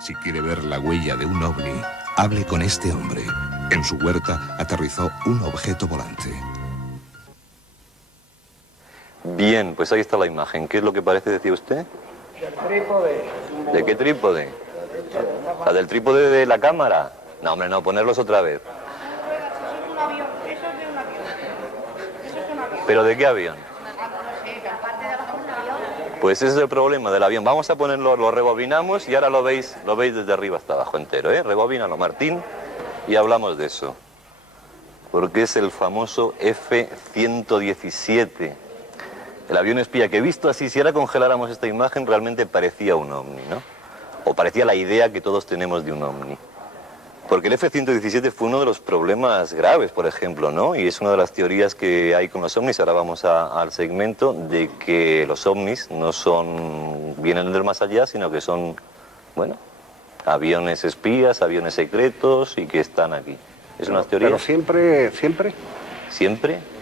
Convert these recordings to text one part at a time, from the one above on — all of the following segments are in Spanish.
Si quiere ver la huella de un ovni, hable con este hombre. En su huerta aterrizó un objeto volante. Bien, pues ahí está la imagen. ¿Qué es lo que parece, decía usted? Del trípode. ¿De qué trípode? ¿La del trípode de la cámara? No, hombre, no, ponerlos otra vez. ¿Pero de qué avión? Pues ese es el problema del avión. Vamos a ponerlo, lo rebobinamos y ahora lo veis desde arriba hasta abajo entero, ¿eh? Rebobínalo, Martín, y hablamos de eso. Porque es el famoso F-117. El avión espía que visto así, si ahora congeláramos esta imagen, realmente parecía un ovni, ¿no? O parecía la idea que todos tenemos de un ovni. Porque el F-117 fue uno de los problemas graves, por ejemplo, ¿no? Y es una de las teorías que hay con los ovnis. Ahora vamos al segmento de que los ovnis no vienen del más allá, sino que son, bueno, aviones espías, aviones secretos y que están aquí. ¿Es una teoría? Pero siempre. ¿Siempre?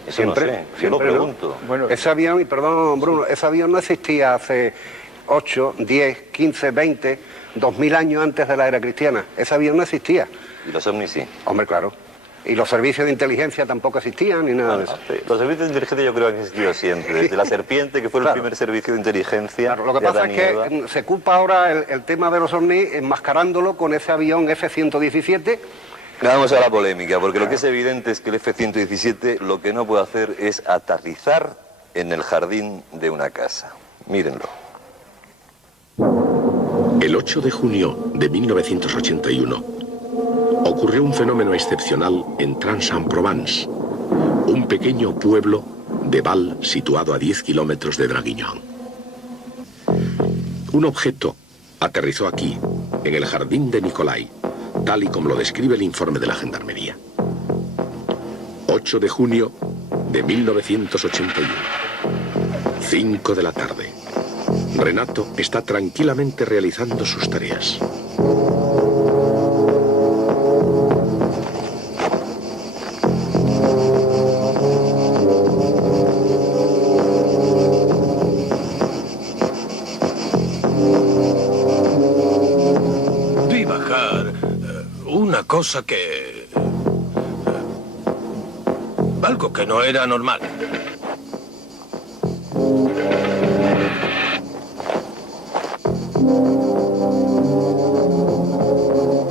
Eso Siempre, no sé, yo siempre, lo pregunto. ¿no? Bueno, ese avión, y perdón, Bruno, ese avión no existía hace 8, 10, 15, 20, 2000 años antes de la era cristiana. Ese avión no existía. ¿Y los ovnis sí? Hombre, claro. Y los servicios de inteligencia tampoco existían ni nada de eso. Los servicios de inteligencia yo creo que han existido siempre. Desde la serpiente, que fue el primer servicio de inteligencia. Claro, lo que pasa es que se culpa ahora el tema de los ovnis enmascarándolo con ese avión F-117. Vamos a la polémica, porque lo que es evidente es que el F-117 lo que no puede hacer es aterrizar en el jardín de una casa. Mírenlo. El 8 de junio de 1981 ocurrió un fenómeno excepcional en Trans-en-Provence, un pequeño pueblo de Val situado a 10 kilómetros de Draguignan. Un objeto aterrizó aquí, en el jardín de Nicolai, tal y como lo describe el informe de la Gendarmería. 8 de junio de 1981, 5 de la tarde. Renato está tranquilamente realizando sus tareas. Vi bajar una cosa que... algo que no era normal.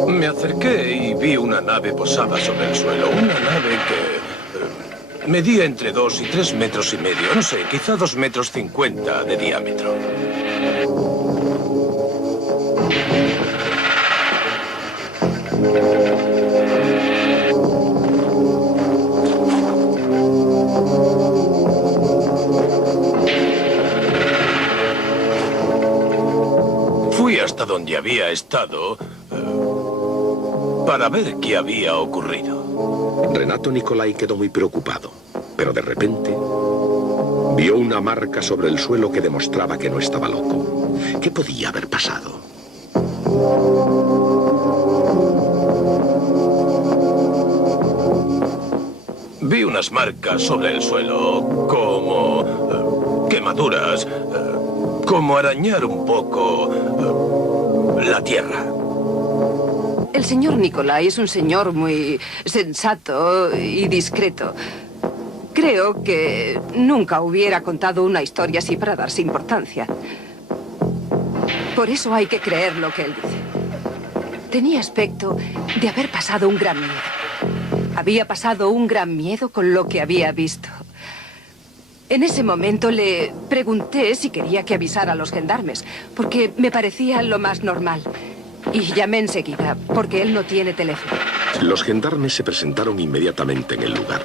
Me acerqué y vi una nave posada sobre el suelo. Una nave que medía entre 2 y 3 metros y medio. No sé, quizá 2,50 metros de diámetro. Fui hasta donde había estado para ver qué había ocurrido. Renato Nicolai quedó muy preocupado, pero de repente vio una marca sobre el suelo que demostraba que no estaba loco. ¿Qué podía haber pasado? Vi unas marcas sobre el suelo, como quemaduras, como arañar un poco la tierra. El señor Nicolai es un señor muy sensato y discreto. Creo que nunca hubiera contado una historia así para darse importancia. Por eso hay que creer lo que él dice. Tenía aspecto de haber pasado un gran miedo. Había pasado un gran miedo con lo que había visto. En ese momento le pregunté si quería que avisara a los gendarmes, porque me parecía lo más normal. Y llamé enseguida, porque él no tiene teléfono. Los gendarmes se presentaron inmediatamente en el lugar.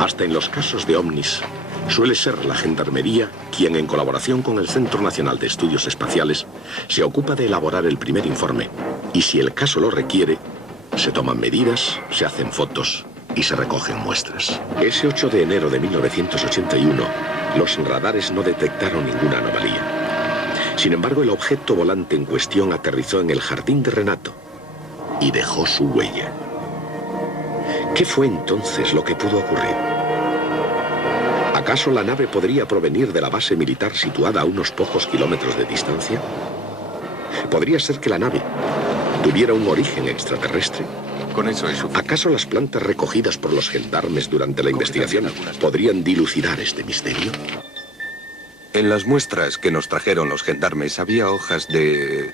Hasta en los casos de ovnis, suele ser la Gendarmería quien, en colaboración con el Centro Nacional de Estudios Espaciales, se ocupa de elaborar el primer informe. Y si el caso lo requiere, se toman medidas, se hacen fotos y se recogen muestras. Ese 8 de enero de 1981, los radares no detectaron ninguna anomalía. Sin embargo, el objeto volante en cuestión aterrizó en el jardín de Renato y dejó su huella. ¿Qué fue entonces lo que pudo ocurrir? ¿Acaso la nave podría provenir de la base militar situada a unos pocos kilómetros de distancia? ¿Podría ser que la nave tuviera un origen extraterrestre? Con eso es suficiente. ¿Acaso las plantas recogidas por los gendarmes durante la investigación podrían dilucidar este misterio? En las muestras que nos trajeron los gendarmes había hojas de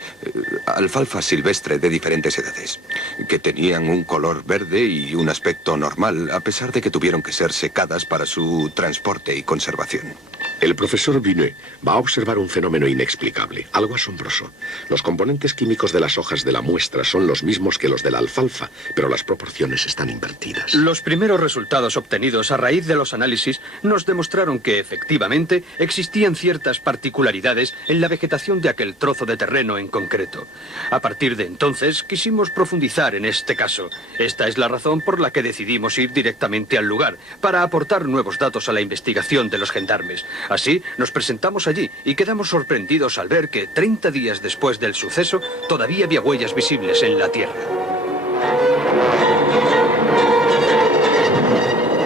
alfalfa silvestre de diferentes edades, que tenían un color verde y un aspecto normal, a pesar de que tuvieron que ser secadas para su transporte y conservación. El profesor Binet va a observar un fenómeno inexplicable, algo asombroso. Los componentes químicos de las hojas de la muestra son los mismos que los de la alfalfa, pero las proporciones están invertidas. Los primeros resultados obtenidos a raíz de los análisis nos demostraron que, efectivamente, existían ciertas particularidades en la vegetación de aquel trozo de terreno en concreto. A partir de entonces, quisimos profundizar en este caso. Esta es la razón por la que decidimos ir directamente al lugar, para aportar nuevos datos a la investigación de los gendarmes. Así, nos presentamos allí y quedamos sorprendidos al ver que 30 días después del suceso todavía había huellas visibles en la Tierra.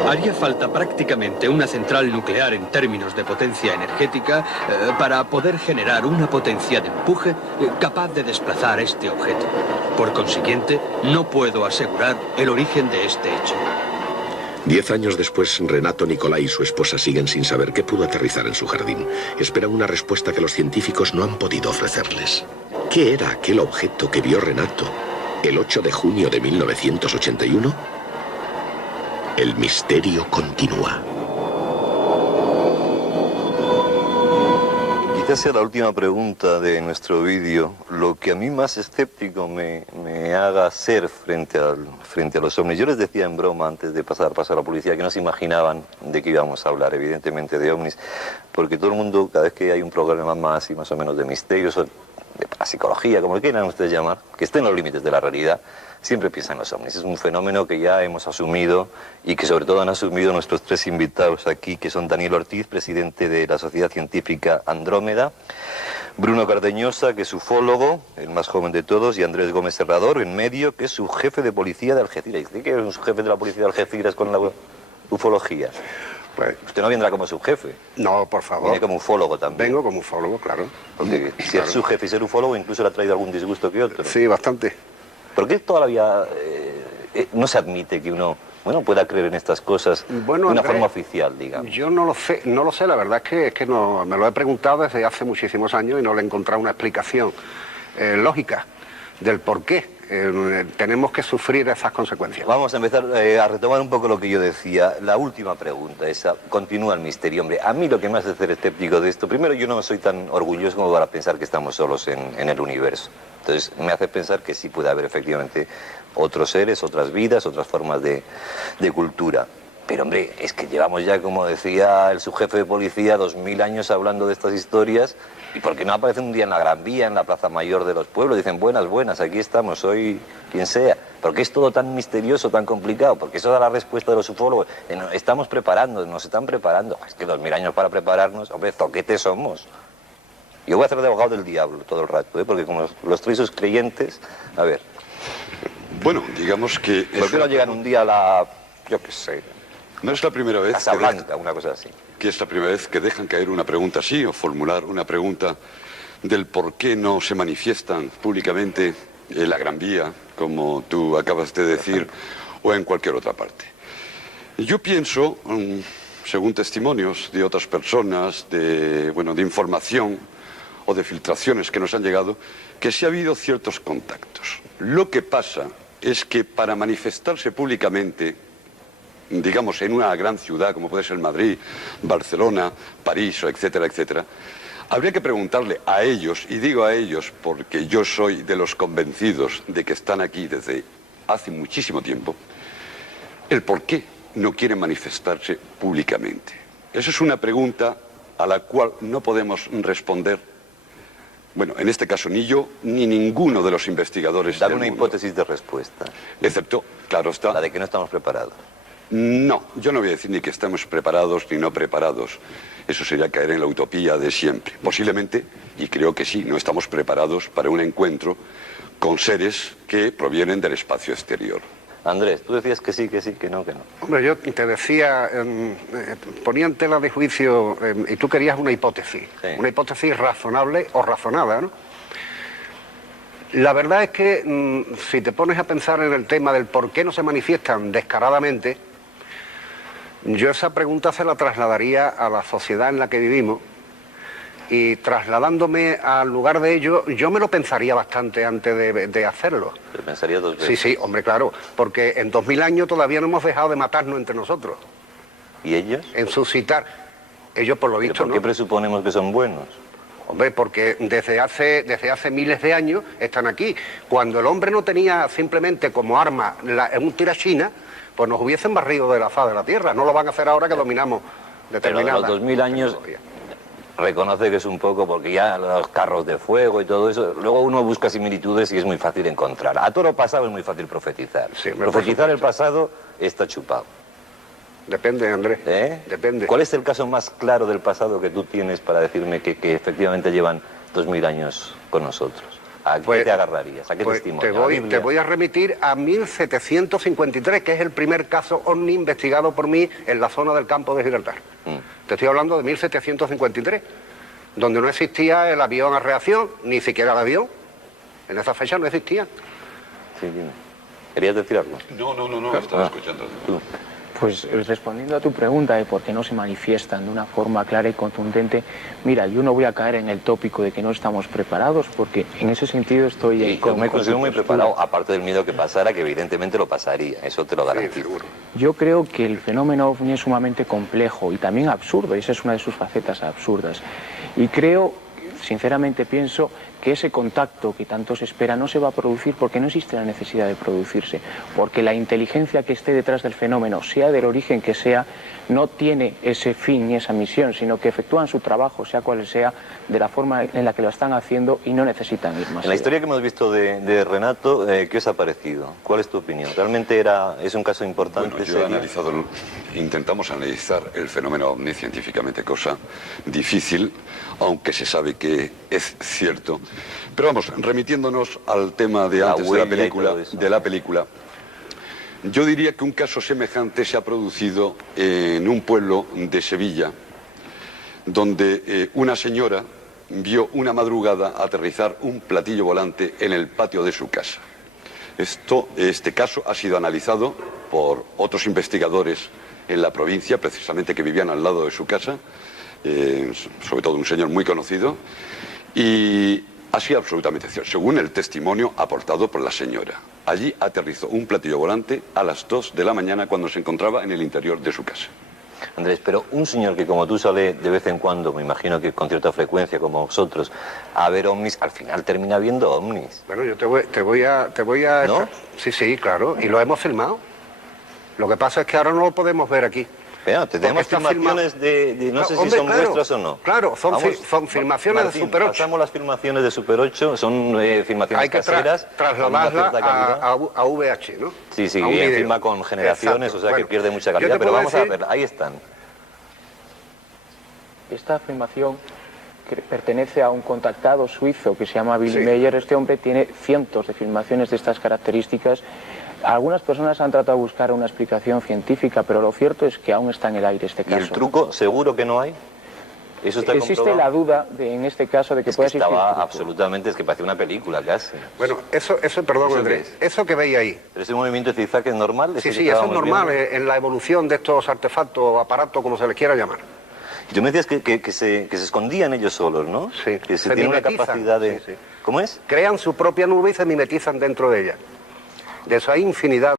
Haría falta prácticamente una central nuclear en términos de potencia energética para poder generar una potencia de empuje capaz de desplazar este objeto. Por consiguiente, no puedo asegurar el origen de este hecho. 10 años después, Renato Nicolai y su esposa siguen sin saber qué pudo aterrizar en su jardín. Esperan una respuesta que los científicos no han podido ofrecerles. ¿Qué era aquel objeto que vio Renato el 8 de junio de 1981? El misterio continúa. Quizás sea la última pregunta de nuestro vídeo. Lo que a mí más escéptico me haga ser frente a los ovnis. Yo les decía en broma antes de pasar a la policía que no se imaginaban de qué íbamos a hablar, evidentemente de ovnis, porque todo el mundo, cada vez que hay un programa más y más o menos de misterios, o de parapsicología, como lo quieran ustedes llamar, que esté en los límites de la realidad, siempre piensa en los ovnis. Es un fenómeno que ya hemos asumido y que sobre todo han asumido nuestros tres invitados aquí, que son Daniel Ortiz, presidente de la Sociedad Científica Andrómeda, Bruno Cardeñosa, que es ufólogo, el más joven de todos, y Andrés Gómez Serrador, en medio, que es su jefe de policía de Algeciras. ¿Dice que es un jefe de la policía de Algeciras con la ufología? Pues, Usted no vendrá como subjefe. no, por favor. Viene como ufólogo también. Vengo como ufólogo, claro. Porque si Claro. es subjefe y ser ufólogo, incluso le ha traído algún disgusto que otro. Sí, bastante. ¿Por qué todavía no se admite que uno pueda creer en estas cosas Bueno, de una Andrés, forma oficial, digamos? Yo no lo sé, la verdad es que no, me lo he preguntado desde hace muchísimos años y no le he encontrado una explicación lógica del por qué tenemos que sufrir esas consecuencias. Vamos a empezar a retomar un poco lo que yo decía. La última pregunta, esa, continúa el misterio. Hombre, a mí lo que me hace ser escéptico de esto, primero yo no soy tan orgulloso como para pensar que estamos solos en el universo. Entonces me hace pensar que sí puede haber efectivamente otros seres, otras vidas, otras formas de cultura. Pero hombre, es que llevamos ya, como decía el subjefe de policía, 2000 años hablando de estas historias. ¿Y por qué no aparecen un día en la Gran Vía, en la Plaza Mayor de los pueblos? Dicen, buenas, buenas, aquí estamos, soy quien sea. ¿Por qué es todo tan misterioso, tan complicado? Porque eso da la respuesta de los ufólogos. Estamos preparando, nos están preparando. Es que 2000 años para prepararnos, hombre, zoquetes somos. Yo voy a hacer de abogado del diablo todo el rato, porque como los tres sus creyentes, a ver. Bueno, digamos que... ¿Por qué no llegan un día a la, yo qué sé, No es la primera vez Casa Blanca, una cosa así? que es la primera vez que dejan caer una pregunta así o formular una pregunta del por qué no se manifiestan públicamente en la Gran Vía, como tú acabas de decir, o en cualquier otra parte. Yo pienso, según testimonios de otras personas, de información o de filtraciones que nos han llegado, que sí ha habido ciertos contactos. Lo que pasa es que para manifestarse públicamente, digamos, en una gran ciudad como puede ser Madrid, Barcelona, París, o etcétera, etcétera, habría que preguntarle a ellos, y digo a ellos porque yo soy de los convencidos de que están aquí desde hace muchísimo tiempo, el por qué no quieren manifestarse públicamente. Esa es una pregunta a la cual no podemos responder. Bueno, en este caso ni yo ni ninguno de los investigadores Dar del una mundo. hipótesis de respuesta, Excepto, claro está... la de que no estamos preparados. No, yo no voy a decir ni que estamos preparados ni no preparados. Eso sería caer en la utopía de siempre. Posiblemente, y creo que sí, no estamos preparados para un encuentro con seres que provienen del espacio exterior. Andrés, tú decías que sí, que no, que no. Hombre, yo te decía, ponía en tela de juicio, y tú querías una hipótesis Sí. razonable o razonada, ¿no? La verdad es que si te pones a pensar en el tema del por qué no se manifiestan descaradamente, yo esa pregunta se la trasladaría a la sociedad en la que vivimos y trasladándome al lugar de ello, yo me lo pensaría bastante antes de hacerlo. ¿Te lo pensaría dos veces? Sí, sí, hombre, claro, porque en 2000 años todavía no hemos dejado de matarnos entre nosotros. ¿Y ellos? En suscitar, ellos por lo ¿Pero visto por qué no. presuponemos que son buenos? Hombre, porque desde hace miles de años están aquí. Cuando el hombre no tenía simplemente como arma un tirachina, pues nos hubiesen barrido de la faz de la tierra. No lo van a hacer ahora que dominamos determinadas. Pero de los 2000 años tecnologías. reconoce que es un poco, porque ya los carros de fuego y todo eso, luego uno busca similitudes y es muy fácil encontrar. A todo lo pasado es muy fácil profetizar. Sí, Profetizar el pasado está chupado. Depende, Andrés. ¿Eh? Depende. ¿Cuál es el caso más claro del pasado que tú tienes para decirme que efectivamente llevan 2000 años con nosotros? ¿A qué te agarrarías? ¿A qué testimonio? Te voy a remitir a 1753, que es el primer caso ovni investigado por mí en la zona del campo de Gibraltar. Te estoy hablando de 1753, donde no existía el avión a reacción, ni siquiera el avión. En esa fecha no existía. Sí, dime. ¿Querías decir algo? No, estaba escuchando. Tú. Pues respondiendo a tu pregunta de por qué no se manifiestan de una forma clara y contundente, mira, yo no voy a caer en el tópico de que no estamos preparados, porque en ese sentido estoy... Y yo me considero muy preparado, aparte del miedo que pasara, que evidentemente lo pasaría, eso te lo garantizo. Sí, seguro. Yo creo que el fenómeno ovni es sumamente complejo y también absurdo, y esa es una de sus facetas absurdas. Y creo, sinceramente pienso, que ese contacto que tanto se espera no se va a producir porque no existe la necesidad de producirse, porque la inteligencia que esté detrás del fenómeno, sea del origen que sea, no tiene ese fin ni esa misión, sino que efectúan su trabajo, sea cual sea, de la forma en la que lo están haciendo y no necesitan ir más. En la historia que hemos visto de Renato, ¿qué os ha parecido? ¿Cuál es tu opinión? ¿Realmente es un caso importante? Bueno, yo he analizado, intentamos analizar el fenómeno ovni científicamente, cosa difícil, aunque se sabe que es cierto. Pero vamos, remitiéndonos al tema de antes de la película, yo diría que un caso semejante se ha producido en un pueblo de Sevilla, donde una señora vio una madrugada aterrizar un platillo volante en el patio de su casa. Este caso ha sido analizado por otros investigadores en la provincia, precisamente que vivían al lado de su casa, sobre todo un señor muy conocido, y ha sido absolutamente cierto, según el testimonio aportado por la señora. Allí aterrizó un platillo volante a las 2 de la mañana cuando se encontraba en el interior de su casa. Andrés, pero un señor que como tú sale de vez en cuando, me imagino que con cierta frecuencia como vosotros, a ver ovnis, al final termina viendo ovnis. Bueno, yo te voy a... ¿No? Sí, claro, y lo hemos filmado. Lo que pasa es que ahora no lo podemos ver aquí. Vean, tenemos filmaciones de no sé si son vuestras o no. Claro, son filmaciones Martín, de Super 8. pasamos las filmaciones de Super 8, son filmaciones Hay que caseras. trasladarlas a VH, ¿no? Sí, A un vídeo. filma con generaciones, Exacto. o sea Bueno, que pierde mucha yo calidad, te pero puedo vamos a decir- ver, ahí están. Esta afirmación que pertenece a un contactado suizo que se llama Billy Sí. Meyer. Este hombre tiene cientos de filmaciones de estas características. Algunas personas han tratado de buscar una explicación científica, pero lo cierto es que aún está en el aire este ¿Y caso. el truco seguro que no hay? ¿Eso está Existe comprobado? la duda, en este caso, de que Es que pueda existir estaba truco. absolutamente, es que parecía una película casi. Bueno, perdón, ¿Eso Andrés, qué eso que veis ahí. ¿Pero ese movimiento de zigzag es normal? Sí, ¿Ese que eso es estábamos normal viendo? en la evolución de estos artefactos o aparatos, como se les quiera llamar. Y tú me decías que se escondían ellos solos, ¿no? Sí, Que se se tiene una mimetizan, capacidad de... sí, sí. ¿Cómo es? Crean su propia nube y se mimetizan dentro de ella. De eso hay infinidad.